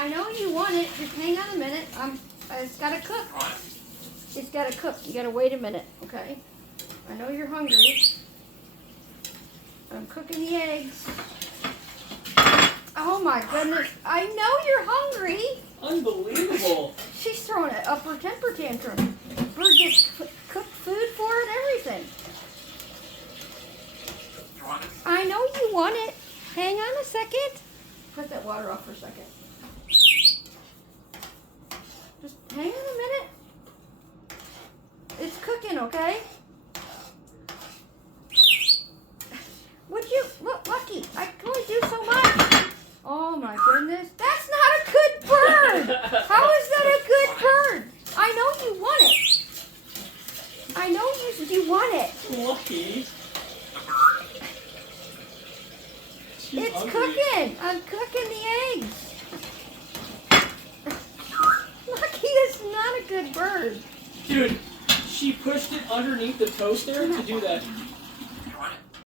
I know you want it. Just hang on a minute. It's gotta cook. It's gotta cook. You gotta wait a minute, okay? I know you're hungry. I'm cooking the eggs. Oh my goodness. I know you're hungry. Unbelievable. She's throwing an upper temper tantrum. Bird gets cooked food for it and everything. I know you want it. Hang on a second. Put that water off for a second. Just hang on a minute. It's cooking, okay? Look, Lucky, I can only do so much. Oh my goodness. That's not a good bird. How is that a good bird? I know you want it. I know you want it. Lucky. She's It's hungry. cooking. I'm cooking the eggs. Lucky is not a good bird. Dude, she pushed it underneath the toaster to do that.